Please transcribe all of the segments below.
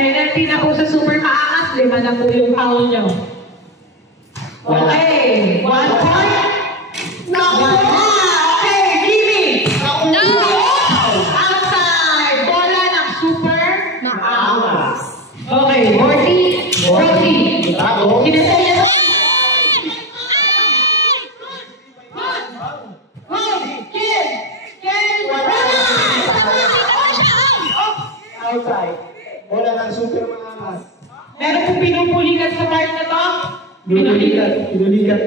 Penalty na po sa super kaangas. 5 na po yung foul nyo. Pinulikat. Pinulikat.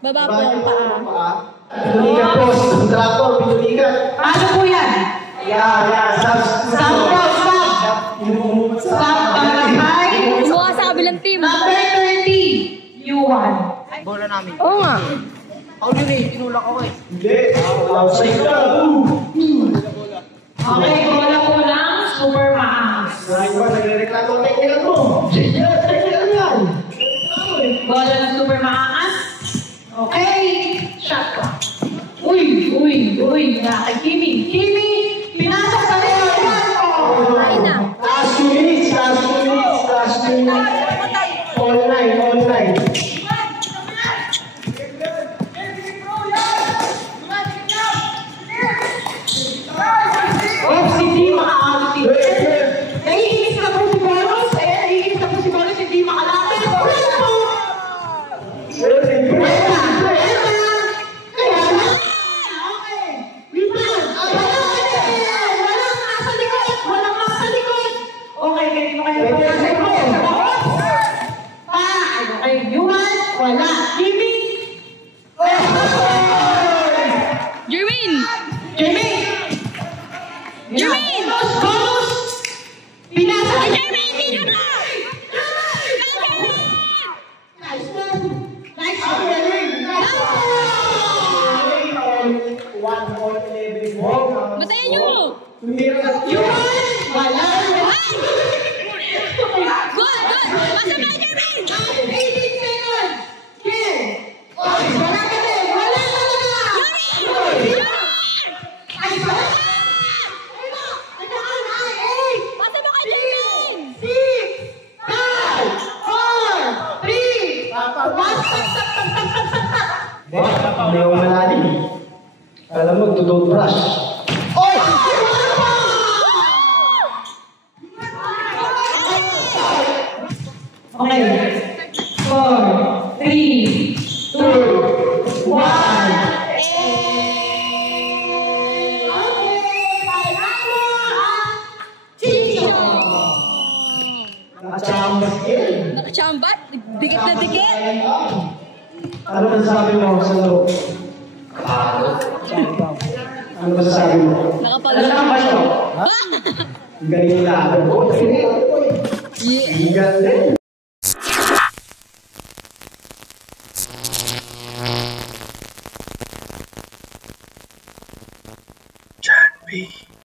Baba po ang paa. Pinulikat po. Trapor, pinulikat. Paano po yan? Stop. Barangay. Kumuha sa kabilang team. Number 30. U1. Bola namin. Oo nga. Ako yun eh, tinulak ako eh. Hindi. Outside ka. Okay, bola po lang. Super maangas. Nagre-reklamo ang technical mo. Technical yan. Bola ng super maangas. Okay. Shot ko. Uy. Kay Kimi. Kimi, pinasok sa rin. Ay na. Last 2 minutes. All night. Oh, si Di makakakit. Naiinis na po si Bolos. Naiinis na po si Bolos. Hindi makalapit. Okay, ganito kayo. Okay, Yuman, wala. Kimi. Jermaine! Bonus. Pinasa. Jermaine! Dito ka! Nice one. Batayin nyo! Yuman, wala. Good! Pasa ba, Jermaine? 18 seconds. Kill. Wala ka din. Wala talaga. Ay, wala. Pasa ba kay Jermaine? 6, 5, 4, 3, 1. Hindi ako malalim. Alam mo, toothbrush. Okay. 4, 3, 2, 1. Nakachambas yan. Nakachambat? Dikit na dikit? Ano masasabi mo sa laro? Ano masasabi mo? Nakapag- Galing na ako. Yeah. Galing. John B.